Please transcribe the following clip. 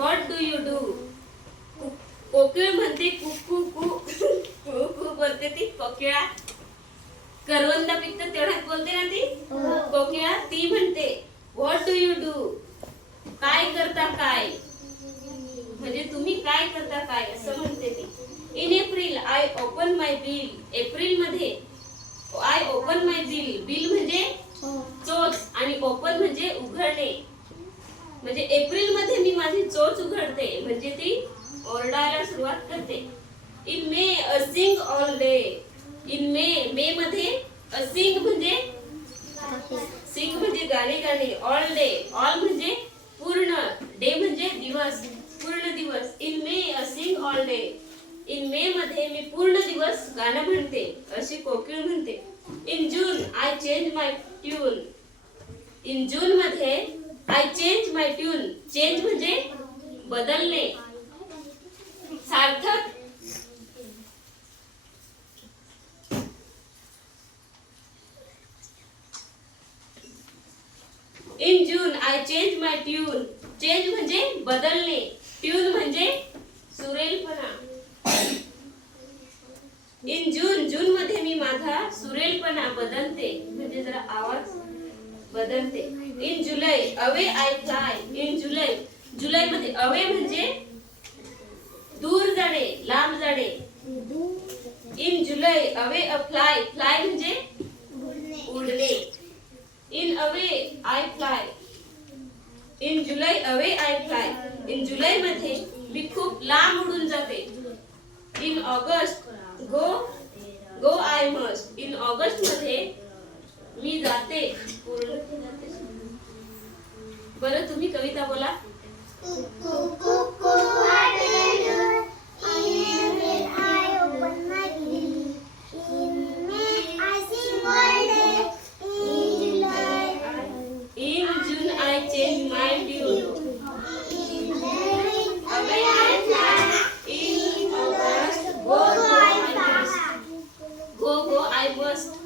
What do you do? कोकिळ म्हणते cuckoo कू कू कू करते ती कोकिळा. करवंदा पिक्त तेवढ्यात बोलते ना ती कोकिळा. ती म्हणते व्हॉट डू यू डू? काय करता काय, म्हणजे तुम्ही काय करता काय असं म्हणते ती. In April I open my bill. April मध्ये I open my bill. Bill म्हणजे चोच आणि ओपन म्हणजे उघडणे. म्हणजे एप्रिल मध्ये मी माझी चोच उघडते, म्हणजे ती ओरडायला सुरुवात करते. In May I sing all day. In May, May मध्ये अ सिंग म्हणजे सिंग म्हणजे गाणे गाणे. ऑल डे, ऑल म्हणजे पूर्ण, डे म्हणजे दिवस, पूर्ण दिवस. In May I sing all day. In May मध्ये मी पूर्ण दिवस गाणं म्हणते अशी कोकिळ म्हणते. In June I change my tune. In June मध्ये I change my tune. Change म्हणजे बदलणे, Sarthak. In June I change my tune. Change म्हणजे बदलणे, ट्यून म्हणजे सुरेलपणा. इन जून, जून मध्ये मी माझा सुरेलपणा बदलते, म्हणजे जरा आवाज बदलते. In July away I fly. In July, July मध्ये अवे म्हणजे दूर जाणे, लांब जाणे. In July away I fly. Fly म्हणजे उडणे. In away I fly. In July away I fly. In July मध्ये मी खूप लांब उडून जाते. In August go go I must. In August मध्ये मी जाते, पूर्ण जाते. बरं तुम्ही कविता बोला. Go, go, I must.